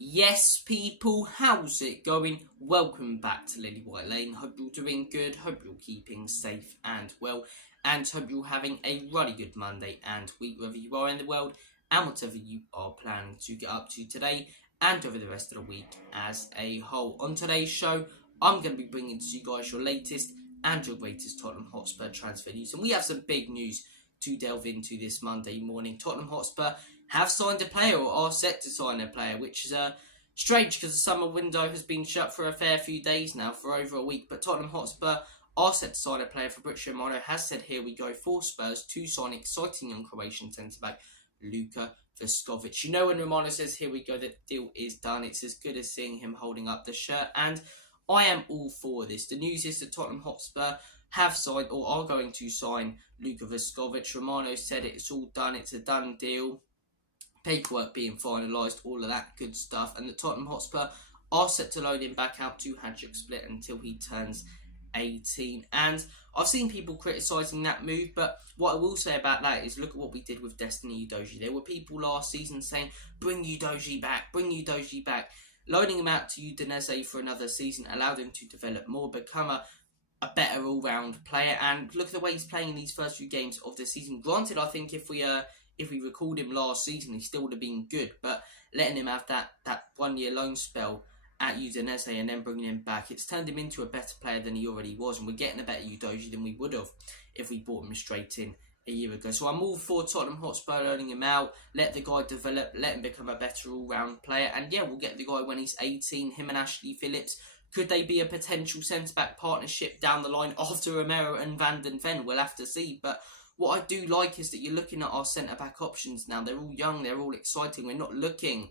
Yes, people, how's it going? Welcome back to Lily White Lane. Hope you're doing good, hope you're keeping safe and well, and hope you're having a really good Monday and week wherever you are in the world, and whatever you are planning to get up to today and over the rest of the week as a whole. On today's show, I'm going to be bringing to you guys your latest and your greatest Tottenham Hotspur transfer news, and we have some big news to delve into this Monday morning. Tottenham Hotspur have signed a player or are set to sign a player, which is strange because the summer window has been shut for a fair few days now, for over a week. But Tottenham Hotspur are set to sign a player. Fabrizio Romano has said, here we go, for Spurs to sign exciting young Croatian centre-back Luka Vusković. You know, when Romano says, here we go, the deal is done. It's as good as seeing him holding up the shirt, and I am all for this. The news is that Tottenham Hotspur have signed or are going to sign Luka Vusković. Romano said it's all done, it's a done deal. Paperwork being finalised, all of that good stuff, and the Tottenham Hotspur are set to loan him back out to Split until he turns 18. And I've seen people criticising that move, but what I will say about that is look at what we did with Destiny Udogie. There were people last season saying, bring Udogie back, bring Udogie back. Loaning him out to Udinese for another season allowed him to develop more, become a better all-round player, and look at the way he's playing in these first few games of the season. Granted, I think if we recalled him last season, he still would have been good, but letting him have that 1 year loan spell at Udinese and then bringing him back, it's turned him into a better player than he already was, and we're getting a better Udogie than we would have if we brought him straight in a year ago. So I'm all for Tottenham Hotspur loaning him out, let the guy develop, let him become a better all-round player, and yeah, we'll get the guy when he's 18, him and Ashley Phillips. Could they be a potential centre-back partnership down the line after Romero and Van den Ven? We'll have to see, but what I do like is that you're looking at our centre-back options now. They're all young, they're all exciting. We're not looking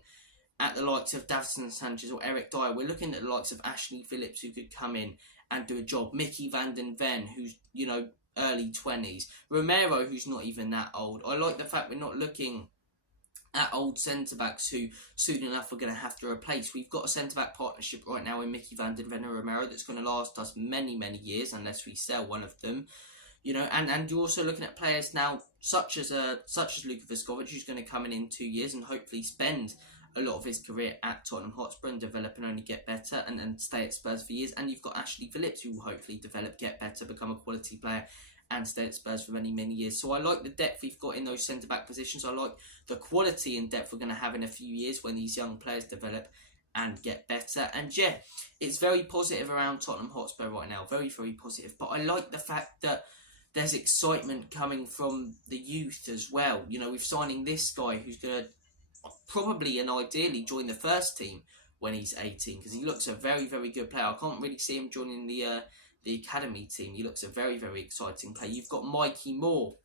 at the likes of Davinson Sanchez or Eric Dyer. We're looking at the likes of Ashley Phillips, who could come in and do a job. Mickey Van den Ven, who's, early 20s. Romero, who's not even that old. I like the fact we're not looking at old centre-backs who soon enough we're going to have to replace. We've got a centre-back partnership right now with Mickey Van den Ven and Romero that's going to last us many, many years unless we sell one of them. And you're also looking at players now such as Luka Vusković, who's going to come in 2 years and hopefully spend a lot of his career at Tottenham Hotspur and develop and only get better and stay at Spurs for years. And you've got Ashley Phillips, who will hopefully develop, get better, become a quality player and stay at Spurs for many, many years. So I like the depth we've got in those centre-back positions. I like the quality and depth we're going to have in a few years when these young players develop and get better. And yeah, it's very positive around Tottenham Hotspur right now. Very, very positive. But I like the fact that there's excitement coming from the youth as well. We're signing this guy who's going to probably and ideally join the first team when he's 18, because he looks a very, very good player. I can't really see him joining the academy team. He looks a very, very exciting player. You've got Mikey Moore,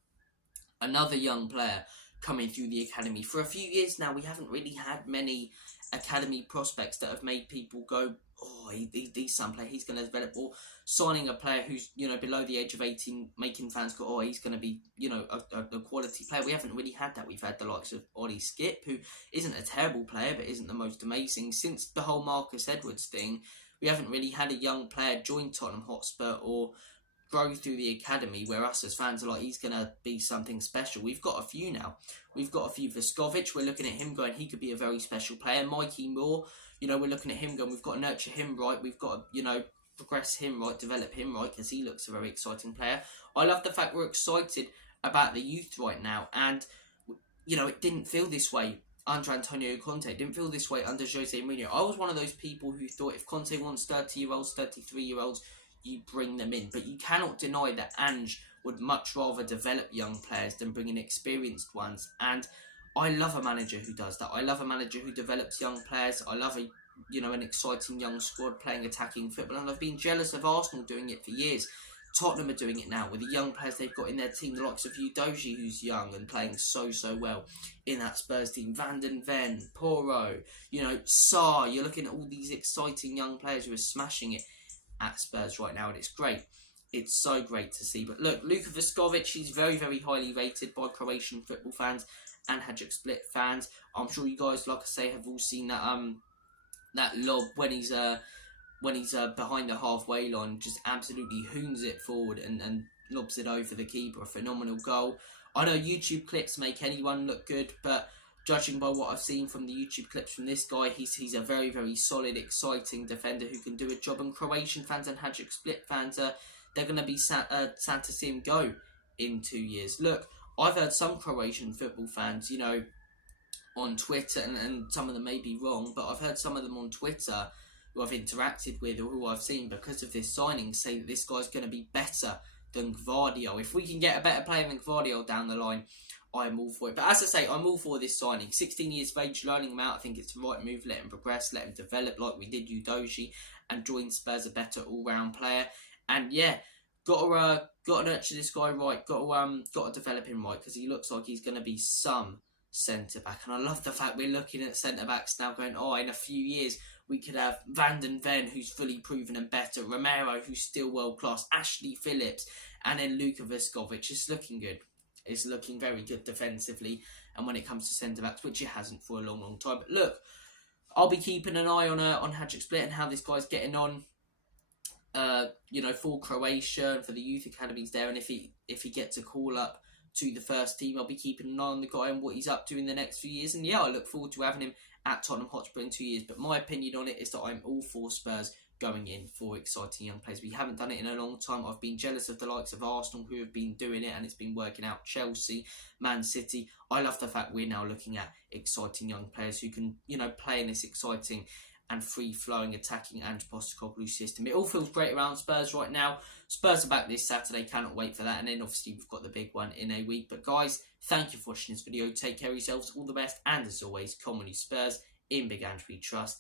another young player coming through the academy. For a few years now, we haven't really had many academy prospects that have made people go, oh, he's some player, he's going to develop, or signing a player who's, below the age of 18, making fans go, oh, he's going to be, a quality player. We haven't really had that. We've had the likes of Ollie Skip, who isn't a terrible player, but isn't the most amazing. Since the whole Marcus Edwards thing, we haven't really had a young player join Tottenham Hotspur or grow through the academy where us as fans are like, he's going to be something special. We've got a few now. We've got a few. Vusković, we're looking at him going, he could be a very special player. Mikey Moore, we're looking at him going, we've got to nurture him right. We've got to, progress him right, develop him right, because he looks a very exciting player. I love the fact we're excited about the youth right now. And, it didn't feel this way under Antonio Conte. It didn't feel this way under Jose Mourinho. I was one of those people who thought if Conte wants 30-year-olds, 33-year-olds, you bring them in. But you cannot deny that Ange would much rather develop young players than bring in experienced ones. And I love a manager who does that. I love a manager who develops young players. I love an exciting young squad playing attacking football. And I've been jealous of Arsenal doing it for years. Tottenham are doing it now with the young players they've got in their team, the likes of Udogie, who's young and playing so well in that Spurs team. Van den Ven, Porro, Sarr. You're looking at all these exciting young players who are smashing it at Spurs right now, and it's great. It's so great to see. But look, Luka Vusković, he's very, very highly rated by Croatian football fans and Split fans. I'm sure you guys, like I say, have all seen that lob when he's behind the halfway line, just absolutely hoons it forward and lobs it over the keeper. A phenomenal goal. I know YouTube clips make anyone look good, but judging by what I've seen from the YouTube clips from this guy, he's a very, very solid, exciting defender who can do a job. And Croatian fans and Hajduk Split fans, they're going to be sad to see him go in 2 years. Look, I've heard some Croatian football fans, you know, on Twitter, and some of them may be wrong, but I've heard some of them on Twitter who I've interacted with or who I've seen because of this signing say that this guy's going to be better than Gvardiol. If we can get a better player than Gvardiol down the line, I'm all for it. But as I say, I'm all for this signing. 16 years of age, learning him out. I think it's the right move. Let him progress, let him develop like we did Udoji, and join Spurs a better all-round player. And yeah, got to nurture this guy right. Got to develop him right, because he looks like he's going to be some centre back. And I love the fact we're looking at centre backs now, going, oh, in a few years we could have Van den Ven, who's fully proven and better, Romero, who's still world class, Ashley Phillips, and then Luka Vusković. It's looking good. It's looking very good defensively, and when it comes to centre backs, which it hasn't for a long, long time. But look, I'll be keeping an eye on Hajduk Split and how this guy's getting on. You know, for Croatia and for the youth academies there, and if he gets a call up to the first team, I'll be keeping an eye on the guy and what he's up to in the next few years. And yeah, I look forward to having him at Tottenham Hotspur in 2 years. But my opinion on it is that I'm all for Spurs going in for exciting young players. We haven't done it in a long time. I've been jealous of the likes of Arsenal who have been doing it and it's been working out. Chelsea, Man City. I love the fact we're now looking at exciting young players who can, you know, play in this exciting and free-flowing attacking and Postecoglou system. It all feels great around Spurs right now. Spurs are back this Saturday. Cannot wait for that. And then obviously we've got the big one in a week. But guys, thank you for watching this video. Take care of yourselves. All the best. And as always, commonly Spurs in Big Andrew we trust.